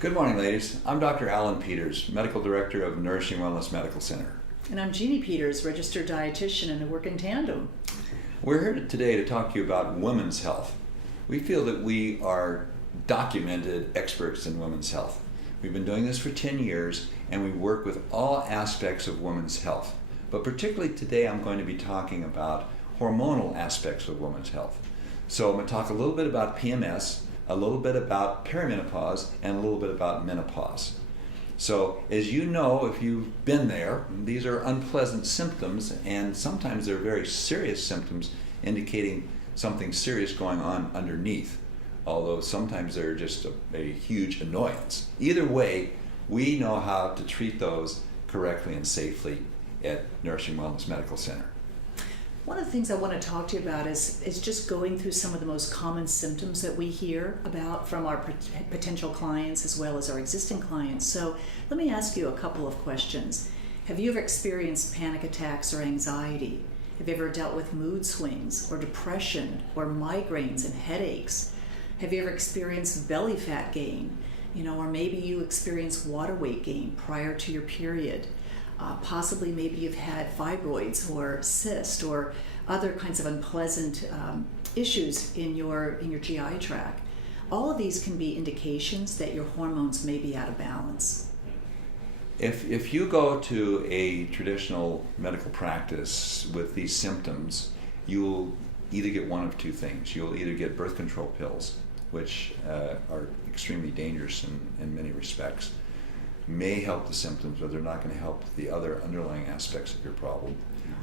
Good morning, ladies. I'm Dr. Alan Peters, Medical Director of Nourishing Wellness Medical Center. And I'm Jeannie Peters, registered dietitian, and I work in tandem. We're here today to talk to you about women's health. We feel that we are documented experts in women's health. We've been doing this for 10 years, and we work with all aspects of women's health. But particularly today, I'm going to be talking about hormonal aspects of women's health. So I'm going to talk a little bit about PMS, a little bit about perimenopause, and a little bit about menopause. So as you know, if you've been there, these are unpleasant symptoms, and sometimes they're very serious symptoms indicating something serious going on underneath, although sometimes they're just a huge annoyance. Either way, we know how to treat those correctly and safely at Nourishing Wellness Medical Center. One of the things I want to talk to you about is just going through some of the most common symptoms that we hear about from our potential clients as well as our existing clients. So let me ask you a couple of questions. Have you ever experienced panic attacks or anxiety? Have you ever dealt with mood swings or depression or migraines and headaches? Have you ever experienced belly fat gain? Or maybe you experienced water weight gain prior to your period. Possibly maybe you've had fibroids or cysts or other kinds of unpleasant issues in your GI tract. All of these can be indications that your hormones may be out of balance. If you go to a traditional medical practice with these symptoms, you'll either get one of two things. You'll either get birth control pills, which are extremely dangerous in many respects, may help the symptoms, but they're not going to help the other underlying aspects of your problem.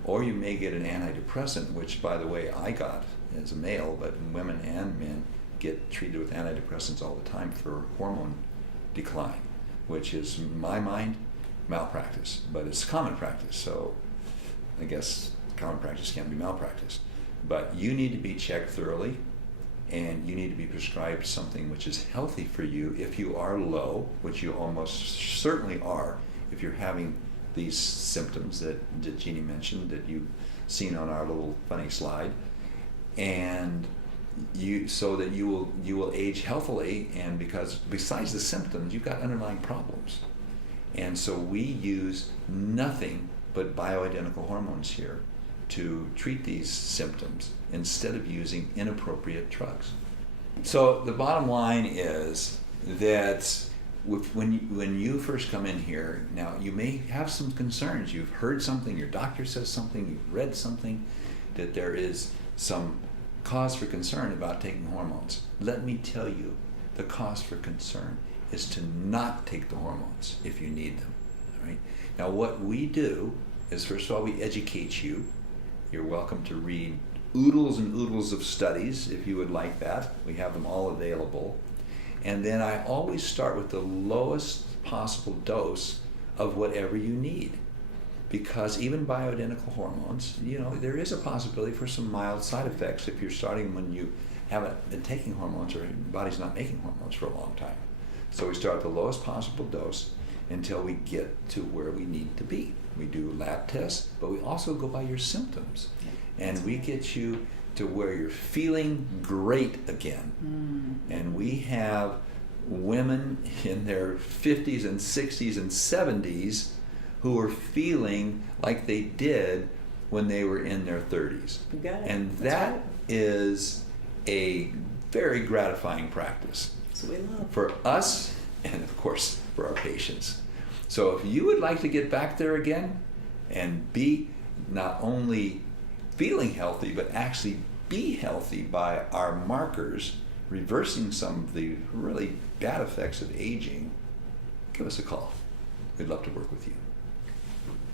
Or you may get an antidepressant, which, by the way, I got as a male, but women and men get treated with antidepressants all the time for hormone decline, which is, in my mind, malpractice, but it's common practice, so I guess common practice can't be malpractice. But you need to be checked thoroughly, and you need to be prescribed something which is healthy for you if you are low, which you almost certainly are if you're having these symptoms that Jeannie mentioned that you've seen on our little funny slide, and so that you will age healthily, and because besides the symptoms, you've got underlying problems. And so we use nothing but bioidentical hormones here to treat these symptoms instead of using inappropriate drugs. So the bottom line is that when you first come in here, now you may have some concerns. You've heard something, your doctor says something, you've read something, that there is some cause for concern about taking hormones. Let me tell you, the cause for concern is to not take the hormones if you need them. All right? Now what we do is, first of all, we educate you. You're welcome to read oodles and oodles of studies if you would like that. We have them all available. And then I always start with the lowest possible dose of whatever you need. Because even bioidentical hormones, there is a possibility for some mild side effects if you're starting when you haven't been taking hormones or your body's not making hormones for a long time. So we start at the lowest possible dose until we get to where we need to be. We do lab tests, but we also go by your symptoms. And we get you to where you're feeling great again. And we have women in their 50s and 60s and 70s who are feeling like they did when they were in their 30s. You got it. And That's that right. is a very gratifying practice. That's what we love. For us, and of course for our patients. So if you would like to get back there again and be not only feeling healthy, but actually be healthy by our markers, reversing some of the really bad effects of aging, give us a call. We'd love to work with you.